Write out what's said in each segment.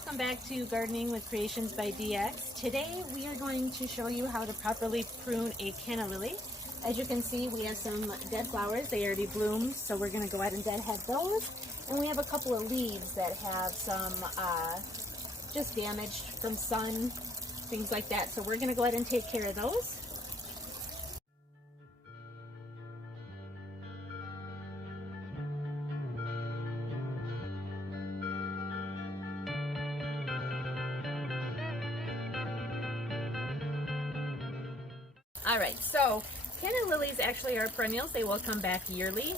welcome back to Gardening with Creations by DX. Today we are going to show you how to properly prune a canna lily. As you can see, we have some dead flowers. They already bloomed, so we're going to go ahead and deadhead those. And we have a couple of leaves that have some just damaged from sun, things like that. So we're going to go ahead and take care of those. Alright, so canna lilies actually are perennials. They will come back yearly.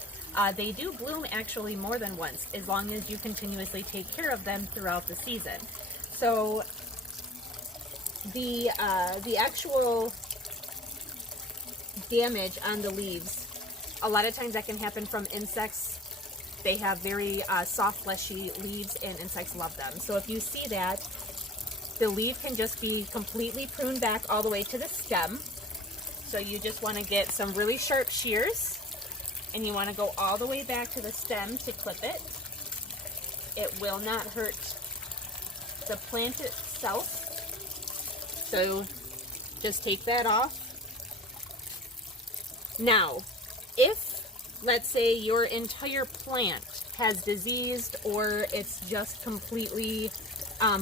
They do bloom actually more than once, as long as you continuously take care of them throughout the season. So the actual damage on the leaves, a lot of times that can happen from insects. They have very soft, fleshy leaves, and insects love them. So if you see that, the leaf can just be completely pruned back all the way to the stem. So you just want to get some really sharp shears, and you want to go all the way back to the stem to clip it. It will not hurt the plant itself. So just take that off. Now, if, let's say, your entire plant has diseased, or it's just completely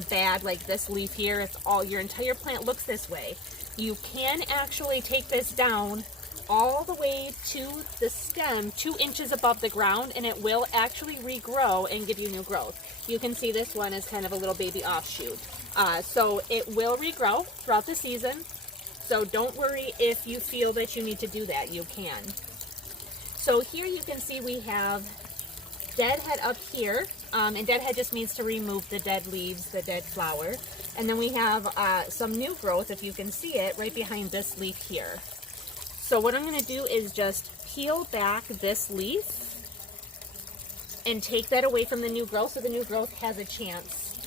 bad, like this leaf here, it's all, your entire plant looks this way, you can actually take this down all the way to the stem, 2 inches above the ground, and it will actually regrow and give you new growth. You can see this one is kind of a little baby offshoot. So it will regrow throughout the season. So don't worry if you feel that you need to do that, you can. So here you can see we have deadhead up here, and deadhead just means to remove the dead leaves, the dead flower. And then we have some new growth, if you can see it, right behind this leaf here. So what I'm going to do is just peel back this leaf and take that away from the new growth, so the new growth has a chance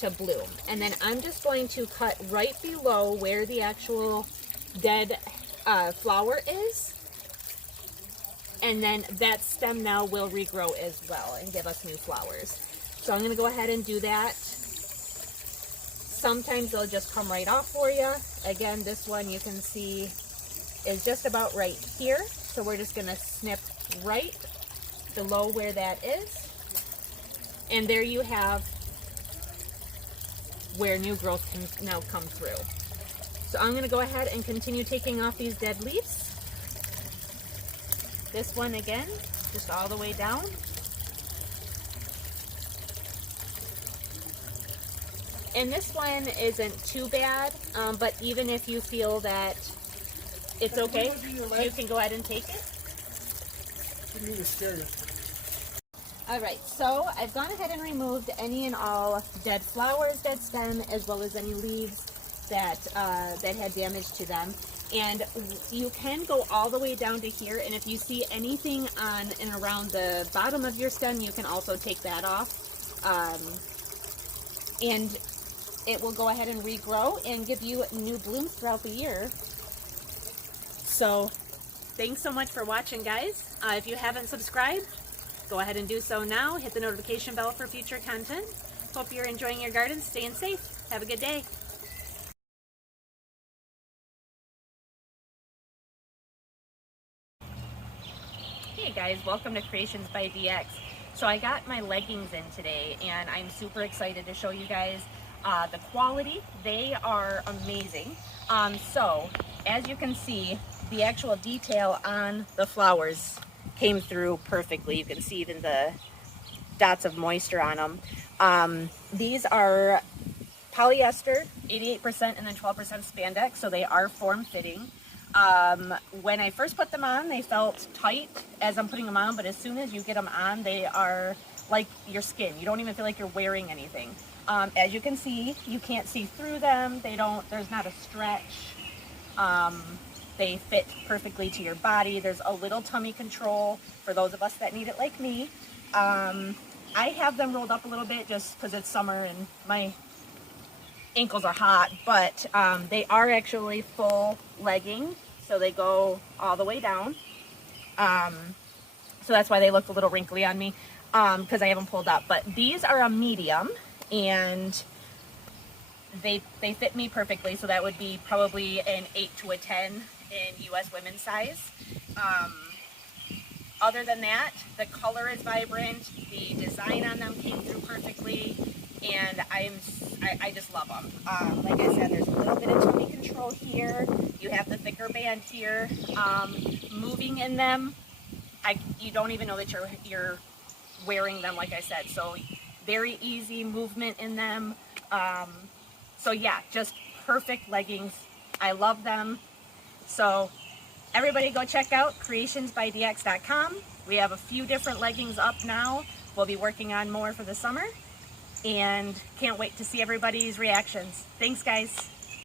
to bloom. And then I'm just going to cut right below where the actual dead flower is. And then that stem now will regrow as well and give us new flowers. So I'm going to go ahead and do that. Sometimes they'll just come right off for you. Again, this one you can see is just about right here. So we're just going to snip right below where that is. And there you have where new growth can now come through. So I'm going to go ahead and continue taking off these dead leaves. This one again, just all the way down. And this one isn't too bad, but even if you feel that it's okay, you can go ahead and take it. Alright, so I've gone ahead and removed any and all dead flowers, dead stem, as well as any leaves that, that had damage to them. And you can go all the way down to here, and if you see anything on and around the bottom of your stem, you can also take that off. And it will go ahead and regrow and give you new blooms throughout the year. So thanks so much for watching, guys. If you haven't subscribed, go ahead and do so now. Hit the notification bell for future content. Hope you're enjoying your garden, staying safe. Have a good day. Hey guys, welcome to Creations by DX. So I got my leggings in today, and I'm super excited to show you guys the quality. They are amazing. So as you can see, the actual detail on the flowers came through perfectly. You can see even the dots of moisture on them. These are polyester, 88% and then 12% spandex, so they are form-fitting. When I first put them on, they felt tight as I'm putting them on, but as soon as you get them on, they are like your skin. You don't even feel like you're wearing anything. As you can see, you can't see through them. There's not a stretch. They fit perfectly to your body. There's a little tummy control for those of us that need it like me. I have them rolled up a little bit just because it's summer and my ankles are hot, but they are actually full legging, so they go all the way down. So that's why they look a little wrinkly on me, because I haven't pulled up. But these are a medium, and they fit me perfectly, so that would be probably an 8 to a 10 in US women's size. Other than that, the color is vibrant, the design on them came through perfectly, and I just love them. Like I said, there's a little bit of tummy control here. You have the thicker band here. Moving in them, you don't even know that you're wearing them, like I said. So very easy movement in them. So yeah, just perfect leggings. I love them. So everybody go check out creationsbydx.com. We have a few different leggings up now. We'll be working on more for the summer, and can't wait to see everybody's reactions. Thanks, guys.